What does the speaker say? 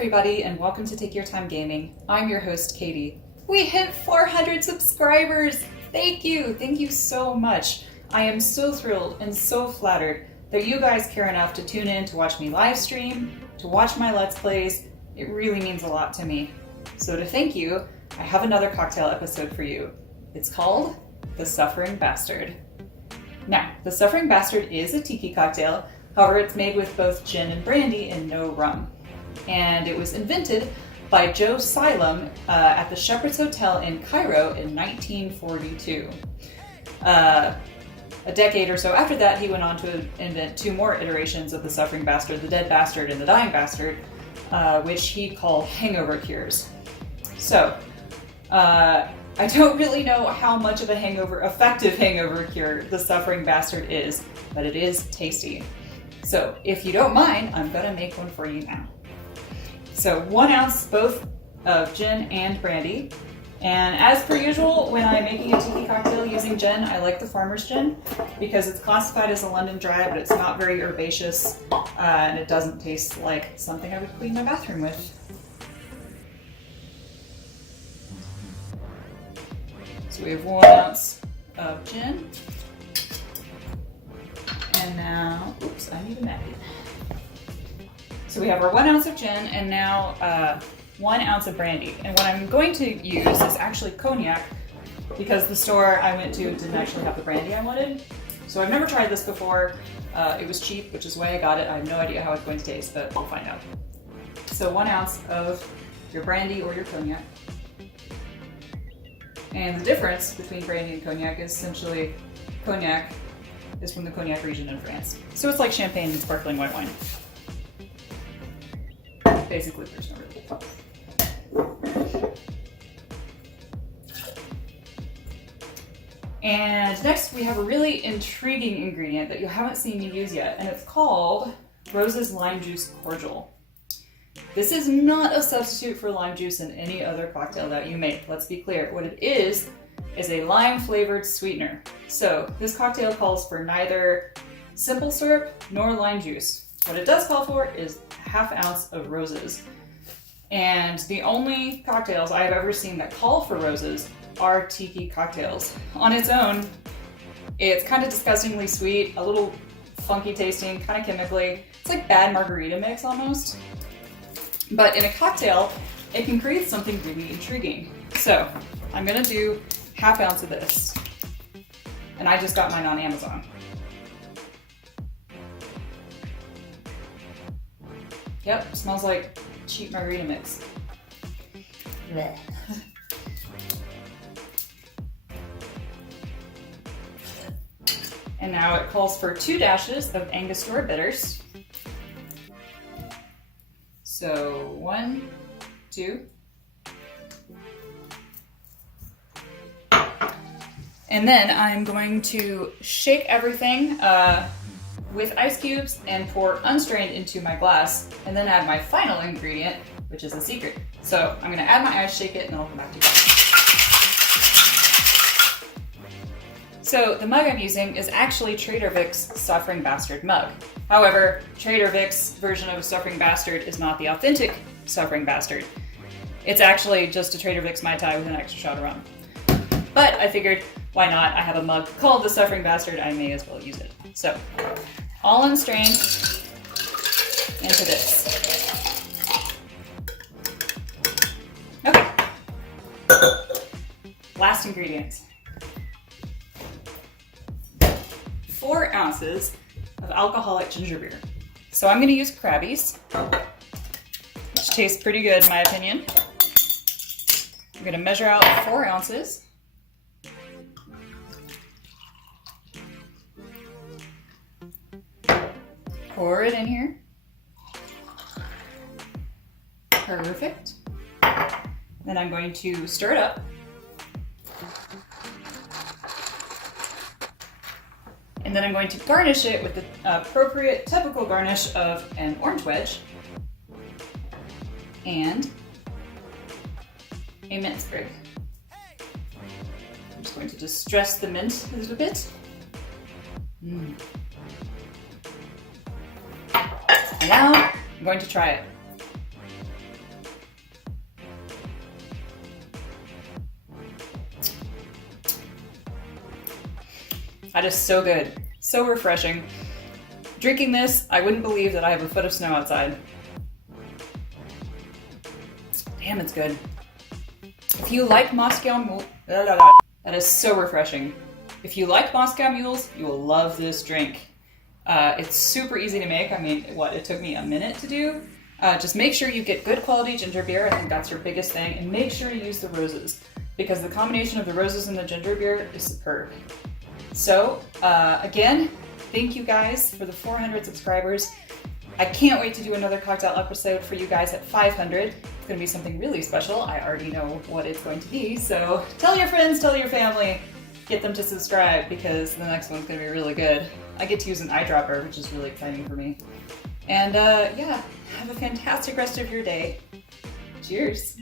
everybody, and welcome to Take Your Time Gaming. I'm your host, Katie. We hit 400 subscribers! Thank you so much. I am so thrilled and so flattered that you guys care enough to tune in to watch me live stream, to watch my Let's Plays. It really means a lot to me. So to thank you, I have another cocktail episode for you. It's called The Suffering Bastard. Now, The Suffering Bastard is a tiki cocktail. However, it's made with both gin and brandy and no rum. And it was invented by Joe Silem at the Shepherd's Hotel in Cairo in 1942. A decade or so after that, he went on to invent two more iterations of the Suffering Bastard, the Dead Bastard and the Dying Bastard, which he called hangover cures. So, I don't really know how much of a effective hangover cure the Suffering Bastard is, but it is tasty. So, if you don't mind, I'm gonna make one for you now. So 1 ounce both of gin and brandy. And as per usual, when I'm making a tiki cocktail using gin, I like the farmer's gin because it's classified as a London dry, but it's not very herbaceous, and it doesn't taste like something I would clean my bathroom with. So we have 1 ounce of gin. And now, oops, I need a napkin. So we have our 1 ounce of gin and now 1 ounce of brandy. And what I'm going to use is actually cognac because the store I went to didn't actually have the brandy I wanted. So I've never tried this before. It was cheap, which is why I got it. I have no idea how it's going to taste, but we'll find out. So 1 ounce of your brandy or your cognac. And the difference between brandy and cognac is essentially cognac is from the Cognac region in France. So it's like champagne and sparkling white wine. Basically, there's no rule. And next we have a really intriguing ingredient that you haven't seen me use yet, and it's called Rose's Lime Juice Cordial. This is not a substitute for lime juice in any other cocktail that you make. Let's be clear. What it is a lime-flavored sweetener. So this cocktail calls for neither simple syrup nor lime juice. What it does call for is ½ ounce of roses. And the only cocktails I've ever seen that call for roses are tiki cocktails. On its own, it's kind of disgustingly sweet, a little funky tasting, kind of chemically. It's like bad margarita mix almost. But in a cocktail, it can create something really intriguing. So I'm gonna do ½ ounce of this. And I just got mine on Amazon. Yep, smells like cheap margarita mix. Blech. And now it calls for 2 dashes of Angostura bitters. So 1, 2. And then I'm going to shake everything with ice cubes and pour unstrained into my glass, and then add my final ingredient, which is a secret. So I'm gonna add my ice, shake it, and then I'll come back to you. So the mug I'm using is actually Trader Vic's Suffering Bastard mug. However, Trader Vic's version of Suffering Bastard is not the authentic Suffering Bastard. It's actually just a Trader Vic's Mai Tai with an extra shot of rum. But I figured, why not? I have a mug called the Suffering Bastard, I may as well use it. So, all unstrained into this. Okay. Last ingredient. 4 ounces of alcoholic ginger beer. So I'm gonna use Krabby's, which tastes pretty good in my opinion. I'm gonna measure out 4 ounces. Pour it in here. Perfect. Then I'm going to stir it up. And then I'm going to garnish it with the appropriate typical garnish of an orange wedge and a mint sprig. I'm just going to distress the mint a little bit. And now I'm going to try it. That is so good. So refreshing. Drinking this, I wouldn't believe that I have a foot of snow outside. Damn, it's good. If you like Moscow Mule, that is so refreshing. If you like Moscow Mules, you will love this drink. It's super easy to make. I mean, it took me a minute to do. Just make sure you get good quality ginger beer. I think that's your biggest thing. And make sure you use the roses, because the combination of the roses and the ginger beer is superb. So, again, thank you guys for the 400 subscribers. I can't wait to do another cocktail episode for you guys at 500. It's going to be something really special. I already know what it's going to be. So tell your friends, tell your family, get them to subscribe, because the next one's going to be really good. I get to use an eyedropper, which is really exciting for me. And yeah, have a fantastic rest of your day. Cheers.